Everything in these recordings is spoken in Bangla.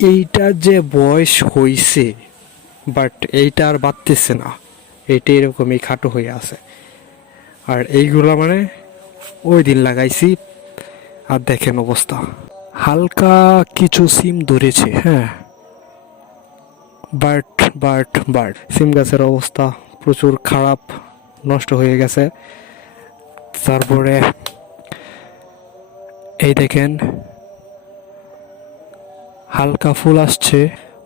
এইটা যে বয়স হইছে, বাট এইটা আর বাড়তেছে না, এটা এরকমই খাটো হয়ে আছে। আর এইগুলা মানে ওই দিন লাগাইছি, আর দেখেন অবস্থা। হালকা কিছু সিম ধরেছে, হ্যাঁ, বাট বাট সিম গাছের অবস্থা প্রচুর খারাপ, নষ্ট হয়ে গেছে। তারপরে এই দেখেন হালকা ফুল আসছে।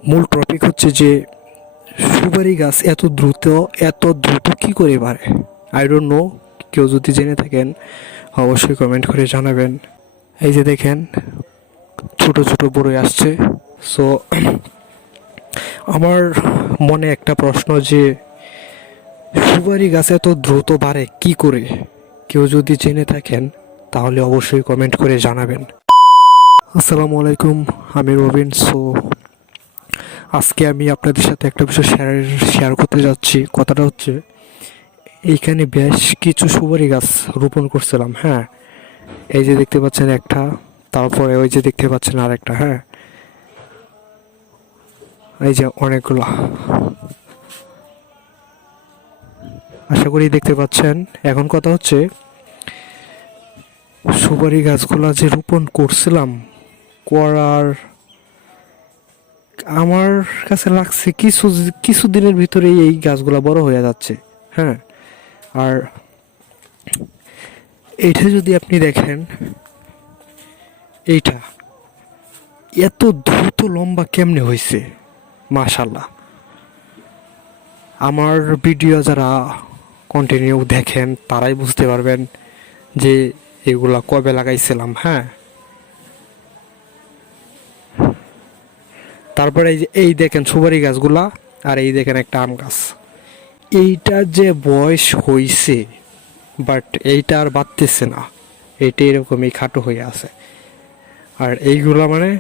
মূল টপিক হচ্ছে যে সুপারি গাছ এত দ্রুত কি করে বাড়ে, আই ডোন্ট নো। কেউ যদি জেনে থাকেন অবশ্যই কমেন্ট করে জানাবেন। এই যে দেখেন ছোট ছোট বড়ই আসছে। সো আমার মনে একটা প্রশ্ন যে সুপারি গাছ এত দ্রুত বাড়ে কি করে, কেউ যদি জেনে থাকেন তাহলে অবশ্যই কমেন্ট করে জানাবেন। আসসালামু আলাইকুম, আমি রবিন। সো আজকে আমি আপনাদের সাথে একটা বিষয় শেয়ার করতে যাচ্ছি। কথাটা হচ্ছে এইখানে বেশ কিছু সুপারি গাছ রোপণ করছিলাম, হ্যাঁ। এই যে দেখতে পাচ্ছেন একটা, তারপরে ওই যে দেখতে পাচ্ছেন আরেকটা, হ্যাঁ, এই যে অনেকগুলো, আশা করি দেখতে পাচ্ছেন। এখন কথা হচ্ছে সুপারি গাছগুলা যে রোপণ করছিলাম, করার আমার কাছে লাগছে কিছু দিনের ভিতরেই এই গাছগুলা বড় হয়ে যাচ্ছে, হ্যাঁ। আর এইটা যদি আপনি দেখেন, এইটা এত দ্রুত লম্বা কেমনে হয়েছে, মাশাল্লাহ। আমার ভিডিও যারা কন্টিনিউ দেখেন তারাই বুঝতে পারবেন যে এগুলা কবে লাগাইছিলাম, হ্যাঁ। তারপরে এই দেখেন সুপারি গাছগুলা, আর এই দেখেন একটা আম গাছ। এইটা যে বয়স হইছে, বাট এইটা আর বাড়তেছে না, এটা এরকমই খাটো হয়ে আছে। আর এইগুলা মানে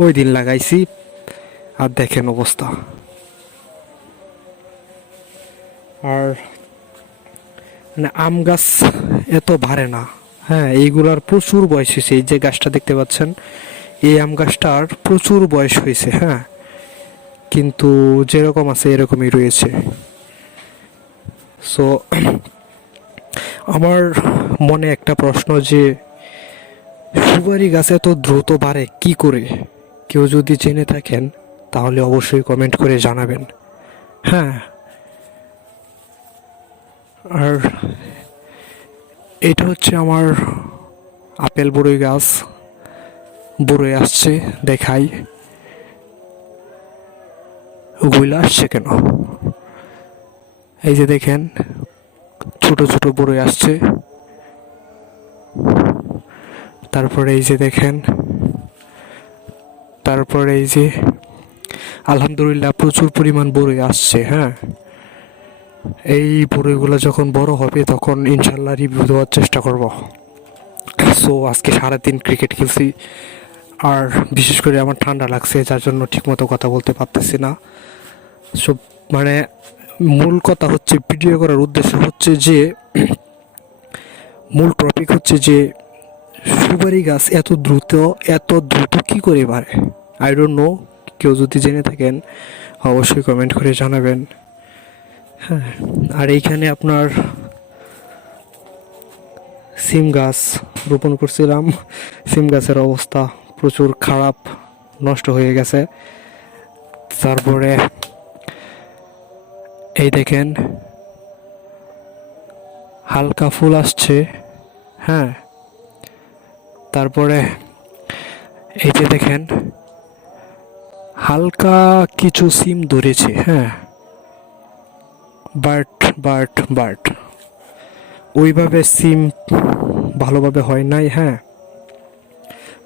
ওই দিন লাগাইছি, আর দেখেন অবস্থা। আর মানে আম গাছ এত বাড়ে না, হ্যাঁ। এইগুলার প্রচুর বয়স হয়েছে। এই যে গাছটা দেখতে পাচ্ছেন, এই আম গাছটার প্রচুর বয়স হয়েছে, হ্যাঁ, কিন্তু যেরকম আছে এরকমই রয়েছে। সো আমার মনে একটা প্রশ্ন যে সুপারি গাছ এত দ্রুত বাড়ে কি করে, কেউ যদি জেনে থাকেন তাহলে অবশ্যই কমেন্ট করে জানাবেন, হ্যাঁ। আর এটা হচ্ছে আমার আপেল বড়ই গাছ, বড়ই আসছে, দেখাই ওগুলো আসছে কেন। এই যে দেখেন ছোট ছোট বড়ই আসছে। তারপরে এই যে দেখেন, তারপরে এই যে আলহামদুলিল্লাহ প্রচুর পরিমাণ বড়ই আসছে, হ্যাঁ। এই বড়ইগুলো যখন বড় হবে তখন ইনশাল্লাহ রিভিউ দেওয়ার চেষ্টা করব। সো আজকে সারাদিন ক্রিকেট খেলছি, আর বিশেষ করে আমার ঠান্ডা লাগছে, যার জন্য ঠিকমতো কথা বলতে পারতেছি না। সব মানে মূল কথা হচ্ছে, ভিডিও করার উদ্দেশ্য হচ্ছে যে মূল টপিক হচ্ছে যে সুপারি গাছ এত দ্রুত কি করে বাড়ে, আই ডোন্ট নো। কেউ যদি জেনে থাকেন অবশ্যই কমেন্ট করে জানাবেন, হ্যাঁ। আর এইখানে আপনার সিম গাছ রোপণ করছিলাম, সিম গাছের অবস্থা প্রচুর খারাপ, নষ্ট হয়ে গেছে। তারপরে এই দেখেন হালকা ফুল আসছে, হ্যাঁ। তারপরে এই যে দেখেন হালকা কিছু সিম ধরেছে, হ্যাঁ, বাট ওইভাবে সিম ভালোভাবে হয় নাই, হ্যাঁ।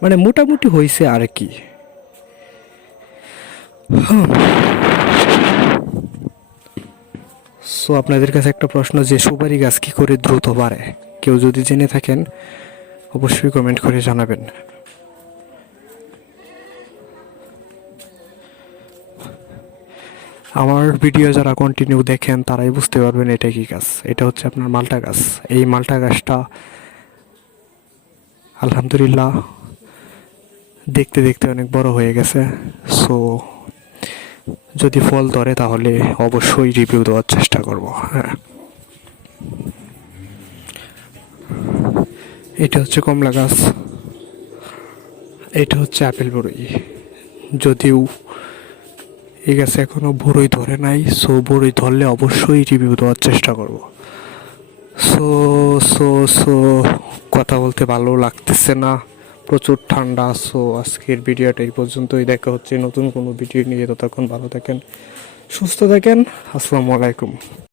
মানে মোটামুটি হয়েছে আর কি। সো আপনাদের কাছে একটা প্রশ্ন যে সুপারি গাছ কি করে দ্রুত বাড়ে, কেউ যদি জেনে থাকেন অবশ্যই কমেন্ট করে জানাবেন। আমার ভিডিও যারা কন্টিনিউ দেখেন তারাই বুঝতে পারবেন এটা কি গাছ। এটা হচ্ছে আপনার মালটা গাছ। এই মালটা গাছটা আলহামদুলিল্লাহ দেখতে দেখতে অনেক বড় হয়ে গেছে। সো যদি ফল ধরে তাহলে অবশ্যই রিভিউ দেওয়ার চেষ্টা করব। হ্যাঁ, এটা হচ্ছে কমলা গাছ, এটা হচ্ছে আপেল বড়ই। যদিও এই গাছে এখনো বড়ই ধরে নাই, সো বড়ই ধরলে অবশ্যই রিভিউ দেওয়ার চেষ্টা করব। সো সো সো কথা বলতে ভালো লাগতেছে না, প্রচুর ঠান্ডা। সো আজকের ভিডিওটা এই পর্যন্তই, দেখা হচ্ছে নতুন কোনো ভিডিও নিয়ে। ততক্ষণ ভালো থাকেন, সুস্থ থাকেন। আসসালামু আলাইকুম।